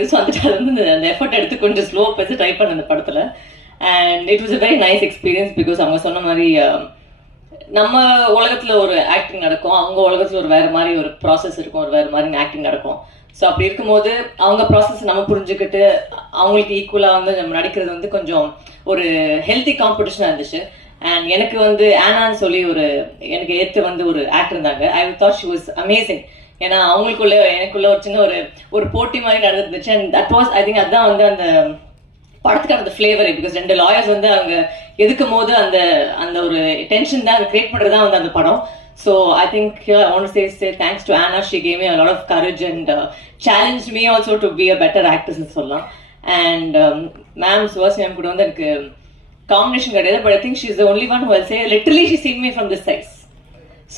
வந்துட்டு அது வந்து அந்த எஃபர்ட் எடுத்து கொஞ்சம் ஸ்லோ பேசி ட்ரை பண்ண அந்த படத்தில். And it was a very nice experience. Because அவங்க சொன்ன மாதிரி நம்ம உலகத்தில் ஒரு ஆக்டிங் நடக்கும், அவங்க உலகத்தில் ஒரு வேறு மாதிரி ஒரு ப்ராசஸ் இருக்கும், ஒரு வேறு மாதிரி ஆக்டிங் நடக்கும். ஸோ அப்படி இருக்கும்போது அவங்க ப்ராசஸ் நம்ம புரிஞ்சுக்கிட்டு அவங்களுக்கு ஈக்குவலாக வந்து நம்ம நடிக்கிறது வந்து கொஞ்சம் ஒரு ஹெல்த்தி காம்படிஷனாக இருந்துச்சு. அண்ட் எனக்கு வந்து ஆனான்னு சொல்லி ஒரு எனக்கு ஏற்று வந்து ஒரு ஆக்டர் இருந்தாங்க. I thought she was amazing. ஏன்னா அவங்களுக்குள்ள எனக்குள்ள ஒரு சின்ன ஒரு போட்டி மாதிரி நடந்துருந்துச்சு. And that was I think அதுதான் வந்து அந்த படத்துக்கான அந்த ஃப்ளேவர். பிகாஸ் 2 லாயர்ஸ் வந்து அவங்க எதுக்கும் போது அந்த அந்த ஒரு டென்ஷன் தான் கிரியேட் பண்ணுறது தான் வந்து அந்த படம். So I think here I want to say thanks to Anna. She gave me a lot of courage and challenged me also to be a better actress in Solla. And ma'am Suhasini ma'am கூட வந்து எனக்கு combination கிடையாது. But I think she's the only one who will say literally she seen me from this size.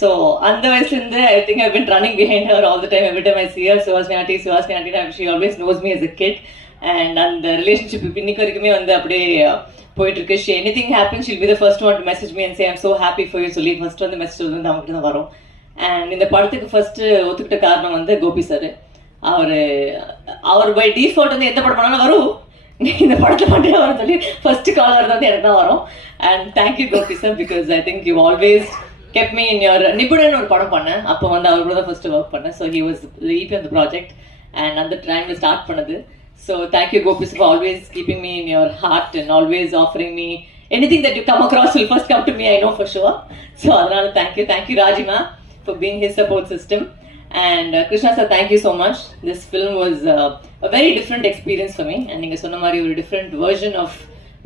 So அந்த வயசுலேருந்து I think I've been running behind her all the time. Every time I see her, Suhasini aunty, she always knows me as a kid. And அந்த relationship இன்னைக்கு வரைக்குமே வந்து அப்படியே போயிட்டு இருக்கு. She anything happen she'll be the first one to message me and say I'm so happy for you சொல்லி first வந்து message வந்து அவங்ககிட்ட தான் வரும். அண்ட் இந்த படத்துக்கு ஃபர்ஸ்ட் ஒத்துக்கிட்ட காரணம் வந்து கோபி சார். அவர் பை டிஃபால்ட் வந்து எந்த படம் பண்ணாலும் வரும், இந்த படத்தில் மட்டும் வர சொல்லி ஃபர்ஸ்ட் கால் வரது வந்து எனக்கு தான் வரும். And thank you Gopi sir, because I think you always kept me in your Nibunan ஒரு படம் பண்ணேன். அப்போ வந்து அவர் கூட தான் ஃபர்ஸ்ட் ஒர்க் பண்ணேன். So he was EP on the project and அந்த டைமில் ஸ்டார்ட் பண்ணது. So thank you Gopi for always keeping me in your heart and always offering me anything that you come across will first come to me, I know for sure. So adanalu thank you Rajima for being his support system. And Krishna sir, thank you so much. This film was a very different experience for me, and neenga sonna mari a different version of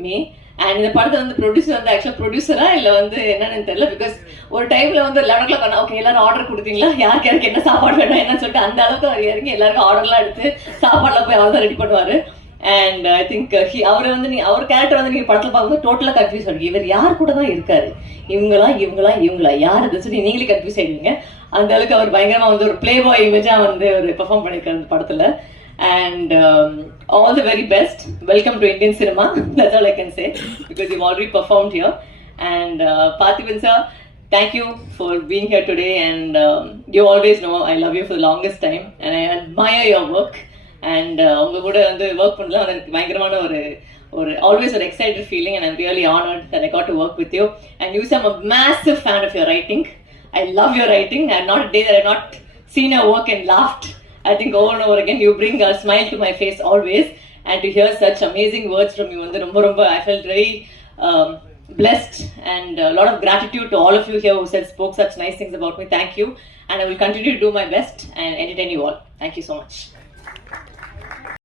me. And இந்த படத்தை வந்து producer வந்து ஆக்சுவலாக ப்ரொடியூசரா இல்லை வந்து என்னன்னு தெரியல. Because ஒரு டைமில் வந்து 11 o'clock பண்ண ஓகே எல்லாரும் ஆர்டர் கொடுத்தீங்களா, யாருக்கு யாருக்கு என்ன சாப்பாடு வேணும் என்னன்னு சொல்லிட்டு அந்த அளவுக்கு அவர் இறங்கி எல்லாருக்கும் ஆர்டர்லாம் எடுத்து சாப்பாடுலாம் போய் அவர் தான் ரெடி பண்ணுவார். அண்ட் ஐ திங்க் அவரை வந்து அவர் கேரக்டர் வந்து நீங்கள் படத்தில் பார்க்கும்போது டோட்டலாக கன்ஃபியூஸ் ஆகிடுங்க. இவர் யார் கூட தான் இருக்காரு, இவங்களா யார் அது சொல்லி நீங்களே கன்ஃபியூஸ் ஆகிடுவீங்க. அந்த அளவுக்கு அவர் பயங்கரமாக வந்து ஒரு பிளே பாய் இமேஜாக வந்து ஒரு பெர்ஃபார்ம் பண்ணியிருக்காரு அந்த படத்தில். And all the very best. Welcome to Indian cinema. That's all I can say, because you've already performed here. And Parthiban sir, thank you for being here today. And you always know I love you for the longest time, and I admire your work. And unga kuda வந்து work பண்ணல எனக்கு பயங்கரமான ஒரு always an excited feeling, and I'm really honored that I got to work with you. And you I'm a massive fan of your writing. I love your writing. And not a day that I've not seen your work and laughed. I think over and over again you bring a smile to my face always, and to hear such amazing words from you வந்து ரொம்ப I felt very blessed, and a lot of gratitude to all of you here who spoke such nice things about me. Thank you, and I will continue to do my best and entertain you all. Thank you so much.